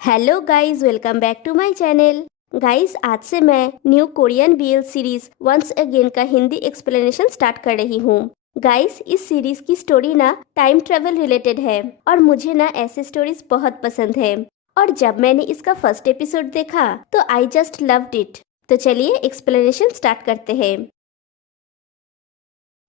Hello guys, welcome back to my channel. Guys, आज से मैं new Korean BL series once again का Hindi explanation start कर रही हूँ। गाइस, इस सीरीज की स्टोरी ना टाइम ट्रेवल रिलेटेड है और मुझे ना ऐसे स्टोरीज बहुत पसंद है। और जब मैंने इसका फर्स्ट एपिसोड देखा तो आई जस्ट लव्ड इट। तो चलिए एक्सप्लेनेशन स्टार्ट करते हैं।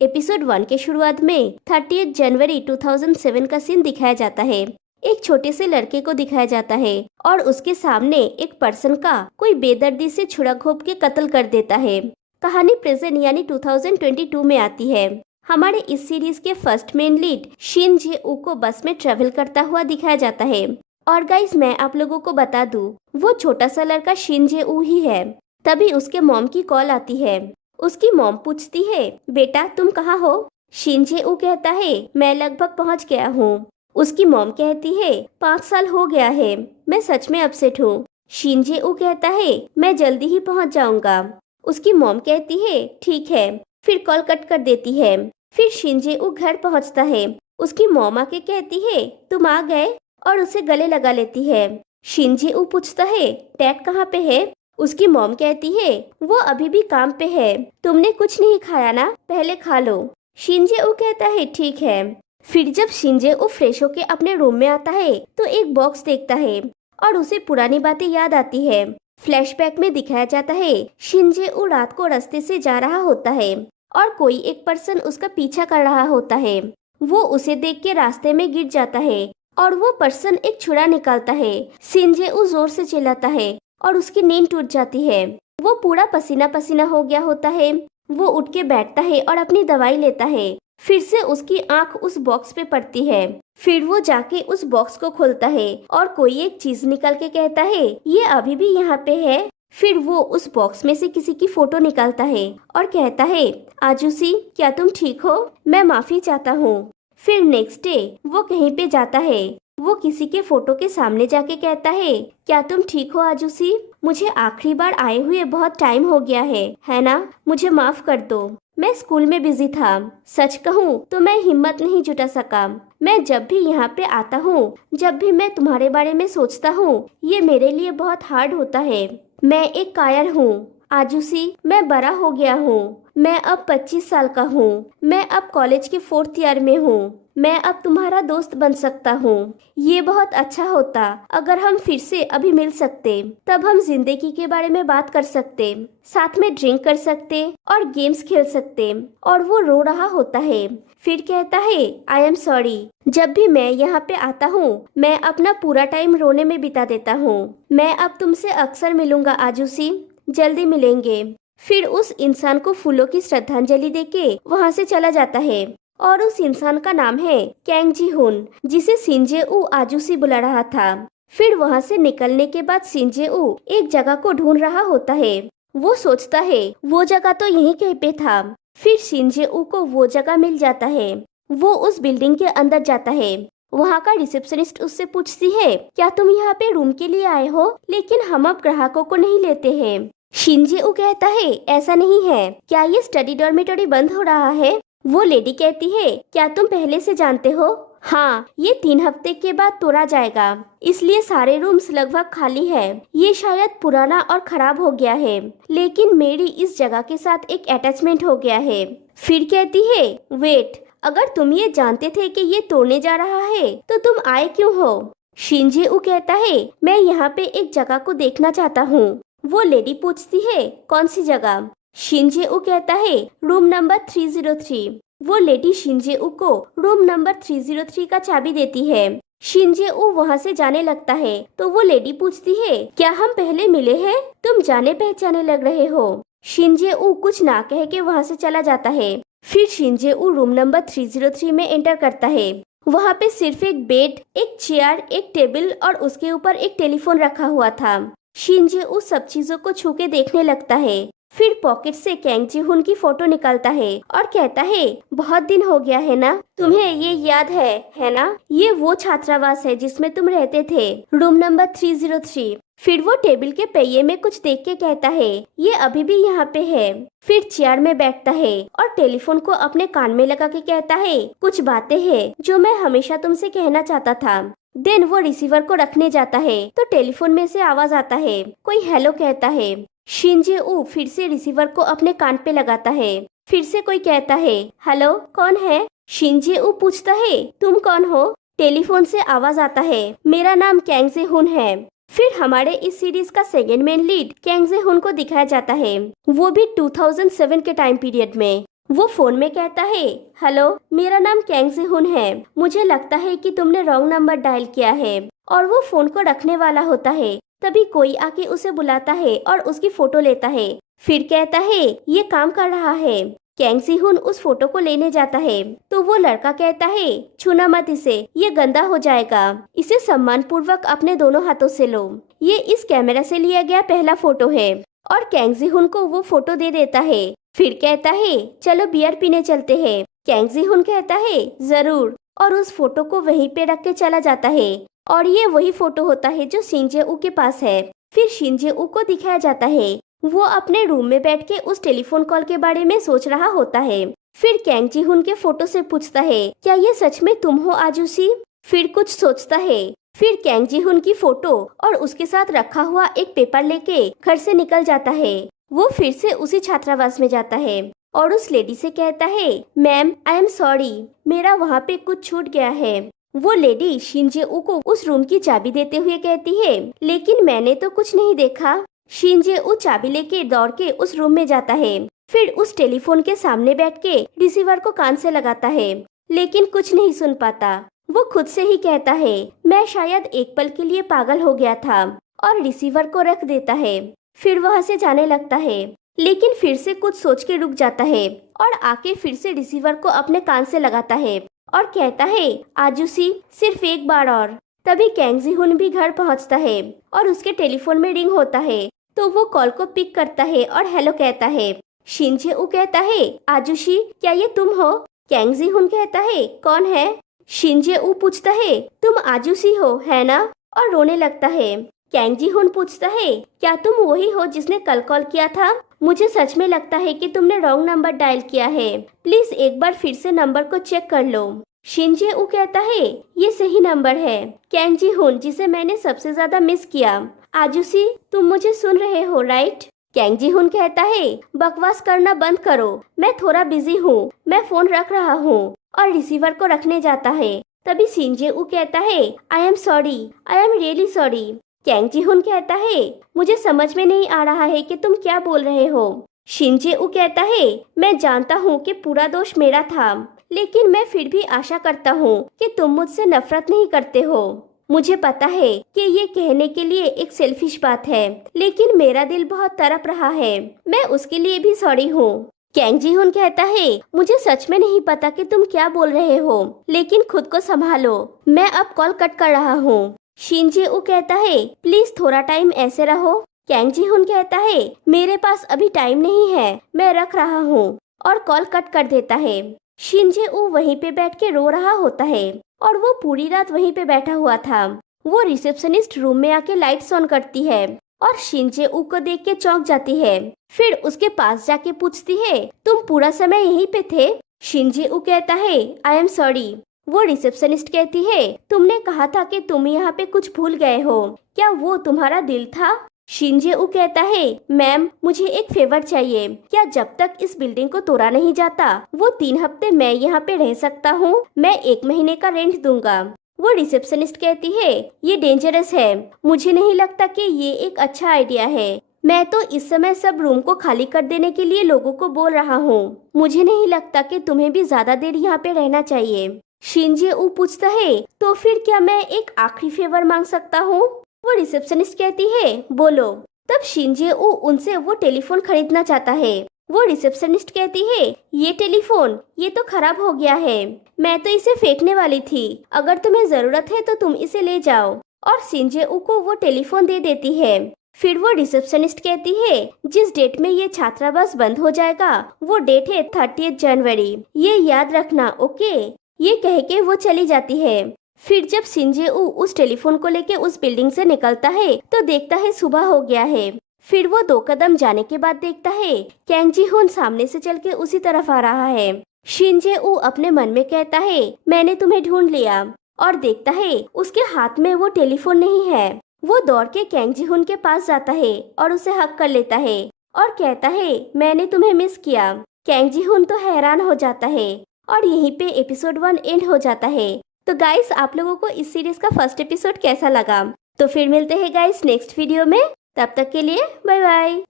एपिसोड 1 के शुरुआत में 30 जनवरी 2007 का सीन दिखाया जाता है। एक छोटे से लड़के को दिखाया जाता है और उसके सामने एक पर्सन का कोई बेदर्दी से छुरा घोंप के कत्ल कर देता है। कहानी प्रेजेंट यानी 2022 में आती है। हमारे इस सीरीज के फर्स्ट मेन लीड शिन जे ऊ को बस में ट्रेवल करता हुआ दिखाया जाता है। और गाइस, मैं आप लोगों को बता दूं, वो छोटा सा लड़का शिन जे ऊ ही है। तभी उसके मॉम की कॉल आती है। उसकी मॉम पूछती है, बेटा तुम कहाँ हो? शिन जे ऊ कहता है, मैं लगभग पहुँच गया हूँ। उसकी मॉम कहती है, 5 साल हो गया है, मैं सच में अपसेट हूँ। शिन जे ऊ कहता है, मैं जल्दी ही पहुँच जाऊंगा। उसकी मॉम कहती है, ठीक है, फिर कॉल कट कर देती है। फिर शिन जे ऊ घर पहुँचता है। उसकी मॉम आके कहती है, तुम आ गए, और उसे गले लगा लेती है। शिन जे ऊ पूछता है, डैड कहाँ पे है? उसकी मॉम कहती है, वो अभी भी काम पे है, तुमने कुछ नहीं खाया ना, पहले खा लो। शिन जे ऊ कहता है, ठीक है। फिर जब शिन जे ऊ फ्रेश होके अपने रूम में आता है तो एक बॉक्स देखता है और उसे पुरानी बातें याद आती है। फ्लैशबैक में दिखाया जाता है, शिन जे ऊ रात को रास्ते से जा रहा होता है और कोई एक पर्सन उसका पीछा कर रहा होता है। वो उसे देख के रास्ते में गिर जाता है और वो पर्सन एक छुरा निकालता है। शिन जे ऊ जोर से चिल्लाता है और उसकी नींद टूट जाती है। वो पूरा पसीना पसीना हो गया होता है। वो उठ के बैठता है और अपनी दवाई लेता है। फिर से उसकी आंख उस बॉक्स पे पड़ती है। फिर वो जाके उस बॉक्स को खोलता है और कोई एक चीज निकाल के कहता है, ये अभी भी यहाँ पे है। फिर वो उस बॉक्स में से किसी की फोटो निकालता है और कहता है, आजुसी क्या तुम ठीक हो? मैं माफी चाहता हूँ। फिर नेक्स्ट डे वो कहीं पे जाता है। वो किसी के फोटो के सामने जाके कहता है, क्या तुम ठीक हो आजुसी? मुझे आखिरी बार आए हुए बहुत टाइम हो गया है ना? मुझे माफ कर दो, मैं स्कूल में बिजी था। सच कहूँ तो मैं हिम्मत नहीं जुटा सका। मैं जब भी यहाँ पे आता हूँ, जब भी मैं तुम्हारे बारे में सोचता हूँ, ये मेरे लिए बहुत हार्ड होता है। मैं एक कायर हूँ आजुसी, मैं बड़ा हो गया हूँ। मैं अब 25 साल का हूँ। मैं अब कॉलेज के 4th ईयर में हूँ। मैं अब तुम्हारा दोस्त बन सकता हूँ। ये बहुत अच्छा होता अगर हम फिर से अभी मिल सकते। तब हम जिंदगी के बारे में बात कर सकते, साथ में ड्रिंक कर सकते और गेम्स खेल सकते। और वो रो रहा होता है। फिर कहता है, आई एम सॉरी। जब भी मैं यहाँ पे आता हूँ, मैं अपना पूरा टाइम रोने में बिता देता हूँ। मैं अब तुमसे अक्सर मिलूंगा आजुसी, जल्दी मिलेंगे। फिर उस इंसान को फूलों की श्रद्धांजलि देके वहाँ से चला जाता है और उस इंसान का नाम है कैंग जी हुन, जिसे शिन जे ऊ आजुसी बुला रहा था। फिर वहाँ से निकलने के बाद शिन जे ऊ एक जगह को ढूंढ रहा होता है। वो सोचता है वो जगह तो यहीं कहीं पे था। फिर शिन जे ऊ को वो जगह मिल जाता है। वो उस बिल्डिंग के अंदर जाता है। वहाँ का रिसेप्शनिस्ट उससे पूछती है, क्या तुम यहाँ पे रूम के लिए आए हो? लेकिन हम अब ग्राहकों को नहीं लेते हैं। शिन जे ऊ कहता है, ऐसा नहीं है, क्या ये स्टडी डॉर्मेटरी बंद हो रहा है? वो लेडी कहती है, क्या तुम पहले से जानते हो? हाँ, ये 3 हफ्ते के बाद तोड़ा जाएगा, इसलिए सारे रूम्स लगभग खाली है। ये शायद पुराना और खराब हो गया है, लेकिन मेरी इस जगह के साथ एक अटैचमेंट हो गया है। फिर कहती है, वेट, अगर तुम ये जानते थे कि ये तोड़ने जा रहा है तो तुम आए क्यों हो? शिन जे ऊ कहता है, मैं यहाँ पे एक जगह को देखना चाहता हूँ। वो लेडी पूछती है, कौन सी जगह? शिन जे ऊ कहता है, रूम नंबर 303। वो लेडी शिन जे ऊ को रूम नंबर 303 का चाबी देती है। शिन जे ऊ वहाँ से जाने लगता है तो वो लेडी पूछती है, क्या हम पहले मिले हैं? तुम जाने पहचाने लग रहे हो। शिन जे ऊ कुछ ना कह के वहाँ से चला जाता है। फिर शिन जे ऊ रूम नंबर 303 में एंटर करता है। वहाँ पे सिर्फ एक बेड, एक चेयर, एक टेबल और उसके ऊपर एक टेलीफोन रखा हुआ था। शिन जे ऊ सब चीजों को छू के देखने लगता है। फिर पॉकेट से कैंग जी हुन की फोटो निकालता है और कहता है, बहुत दिन हो गया है ना, तुम्हें ये याद है ना? ये वो छात्रावास है जिसमें तुम रहते थे, रूम नंबर 303। फिर वो टेबल के पहिए में कुछ देख के कहता है, ये अभी भी यहाँ पे है। फिर चेयर में बैठता है और टेलीफोन को अपने कान में लगा के कहता है, कुछ बातें हैं जो मैं हमेशा तुमसे कहना चाहता था। देन वो रिसीवर को रखने जाता है तो टेलीफोन में से आवाज आता है, कोई हेलो कहता है। शिंजे ऊ फिर से रिसीवर को अपने कान पे लगाता है। फिर से कोई कहता है, हेलो कौन है? शिंजे ऊ पूछता है, तुम कौन हो? टेलीफोन से आवाज आता है, मेरा नाम कैंग जे हुन है। फिर हमारे इस सीरीज का सेकंड मेन लीड कैंग जे हुन को दिखाया जाता है, वो भी 2007 के टाइम पीरियड में। वो फोन में कहता है, हेलो मेरा नाम कैंग जे हुन है, मुझे लगता है कि तुमने रॉन्ग नंबर डायल किया है। और वो फोन को रखने वाला होता है, तभी कोई आके उसे बुलाता है और उसकी फोटो लेता है। फिर कहता है, ये काम कर रहा है। कैंग जी हुन उस फोटो को लेने जाता है तो वो लड़का कहता है, छूना मत इसे, ये गंदा हो जाएगा, इसे सम्मान पूर्वक अपने दोनों हाथों से लो। ये इस कैमरा से लिया गया पहला फोटो है। और कैंग जी हुन को वो फोटो दे देता है। फिर कहता है, चलो बियर पीने चलते हैं। कैंग जी हुन कहता है, जरूर, और उस फोटो को वहीं पे रख के चला जाता है। और ये वही फोटो होता है जो शिंजे ऊ के पास है। फिर शिंजे ऊ को दिखाया जाता है, वो अपने रूम में बैठ के उस टेलीफोन कॉल के बारे में सोच रहा होता है। फिर कैंग जी हुन के फोटो से पूछता है, क्या ये सच में तुम हो आजुसी? फिर कुछ सोचता है। फिर कैंग जी हुन की फोटो और उसके साथ रखा हुआ एक पेपर लेके घर से निकल जाता है। वो फिर से उसी छात्रावास में जाता है और उस लेडी से कहता है, मैम आई एम सॉरी, मेरा वहाँ पे कुछ छूट गया है। वो लेडी शिंजे ऊ को उस रूम की चाबी देते हुए कहती है, लेकिन मैंने तो कुछ नहीं देखा। शिंजे ऊ चाबी लेके दौड़ के उस रूम में जाता है। फिर उस टेलीफोन के सामने बैठ के रिसीवर को कान से लगाता है, लेकिन कुछ नहीं सुन पाता। वो खुद से ही कहता है, मैं शायद एक पल के लिए पागल हो गया था, और रिसीवर को रख देता है। फिर वहाँ से जाने लगता है, लेकिन फिर से कुछ सोच के रुक जाता है और आके फिर से रिसीवर को अपने कान से लगाता है और कहता है, आजुसी सिर्फ एक बार और। तभी कैंग जी हुन भी घर पहुंचता है और उसके टेलीफोन में रिंग होता है तो वो कॉल को पिक करता है और हेलो कहता है। शिंजे ऊ कहता है, आजुशी क्या ये तुम हो? कैंग जी हुन कहता है, कौन है? शिंजे ऊ पूछता है, तुम आजुशी हो है ना? और रोने लगता है। कैंग जी हुन पूछता है, क्या तुम वही हो जिसने कल कॉल किया था? मुझे सच में लगता है कि तुमने रॉन्ग नंबर डायल किया है, प्लीज एक बार फिर से नंबर को चेक कर लो। शिंजे ऊ कहता है, ये सही नंबर है, कैंग जी हुन जिसे मैंने सबसे ज्यादा मिस किया। आजुसी तुम मुझे सुन रहे हो राइट? कैंग जी हुन कहता है, बकवास करना बंद करो, मैं थोड़ा बिजी हूँ, मैं फोन रख रहा हूँ। और रिसीवर को रखने जाता है। तभी शिंजे ऊ कहता है, I am sorry, I am really sorry. कैंग जी हुन कहता है, मुझे समझ में नहीं आ रहा है कि तुम क्या बोल रहे हो। शिंजे ऊ कहता है, मैं जानता हूँ कि पूरा दोष मेरा था, लेकिन मैं फिर भी आशा करता हूँ कि तुम मुझसे नफरत नहीं करते हो। मुझे पता है कि ये कहने के लिए एक सेल्फिश बात है, लेकिन मेरा दिल बहुत तड़प रहा है, मैं उसके लिए भी सॉरी हूँ। कैंग जी हुन कहता है, मुझे सच में नहीं पता कि तुम क्या बोल रहे हो, लेकिन खुद को संभालो, मैं अब कॉल कट कर रहा हूँ। शिंजे ऊ कहता है, प्लीज थोड़ा टाइम ऐसे रहो। कैंग जी हुन कहता है, मेरे पास अभी टाइम नहीं है, मैं रख रहा हूँ, और कॉल कट कर देता है। शिंजे ऊ वहीं पे बैठ के रो रहा होता है और वो पूरी रात वहीं पे बैठा हुआ था। वो रिसेप्शनिस्ट रूम में आके लाइट्स ऑन करती है और शिंजे ऊ को देख के चौंक जाती है। फिर उसके पास जाके पूछती है, तुम पूरा समय यहीं पे थे? शिंजे ऊ कहता है, आई एम सॉरी। वो रिसेप्शनिस्ट कहती है, तुमने कहा था कि तुम यहाँ पे कुछ भूल गए हो, क्या वो तुम्हारा दिल था? शिंजे ऊ कहता है, मैम मुझे एक फेवर चाहिए, क्या जब तक इस बिल्डिंग को तोड़ा नहीं जाता वो 3 हफ्ते मैं यहाँ पे रह सकता हूँ? मैं 1 महीने का रेंट दूंगा। वो रिसेप्शनिस्ट कहती है, ये डेंजरस है, मुझे नहीं लगता कि ये एक अच्छा आइडिया है। मैं तो इस समय सब रूम को खाली कर देने के लिए लोगों को बोल रहा हूँ। मुझे नहीं लगता कि तुम्हें भी ज्यादा देर यहाँ पे रहना चाहिए। शिंजे ऊ पूछता है, तो फिर क्या मैं एक आखिरी फेवर मांग सकता हूँ? वो रिसेप्शनिस्ट कहती है, बोलो। तब शिंजे ऊ उनसे वो टेलीफोन खरीदना चाहता है। वो रिसेप्शनिस्ट कहती है, ये टेलीफोन ये तो खराब हो गया है, मैं तो इसे फेंकने वाली थी, अगर तुम्हें जरूरत है तो तुम इसे ले जाओ। और शिंजे ऊ को वो टेलीफोन दे देती है। फिर वो रिसेप्शनिस्ट कहती है, जिस डेट में ये छात्रावास बंद हो जाएगा वो डेट है 30 जनवरी, ये याद रखना, ओके? ये कह के वो चली जाती है। फिर जब शिंजे ऊ उस टेलीफोन को लेके उस बिल्डिंग से निकलता है तो देखता है सुबह हो गया है। फिर वो 2 कदम जाने के बाद देखता है कैंग जी हुन सामने से चल के उसी तरफ आ रहा है। शिंजे ऊ अपने मन में कहता है, मैंने तुम्हें ढूंढ लिया, और देखता है उसके हाथ में वो टेलीफोन नहीं है। वो दौड़ के कैंग जी हुन के पास जाता है और उसे हक कर लेता है और कहता है मैंने तुम्हें मिस किया। कैंग जी हुन तो हैरान हो जाता है और यहीं पे एपिसोड 1 एंड हो जाता है। तो गाइस आप लोगों को इस सीरीज का फर्स्ट एपिसोड कैसा लगा? तो फिर मिलते हैं गाइस नेक्स्ट वीडियो में। तब तक के लिए बाय बाय।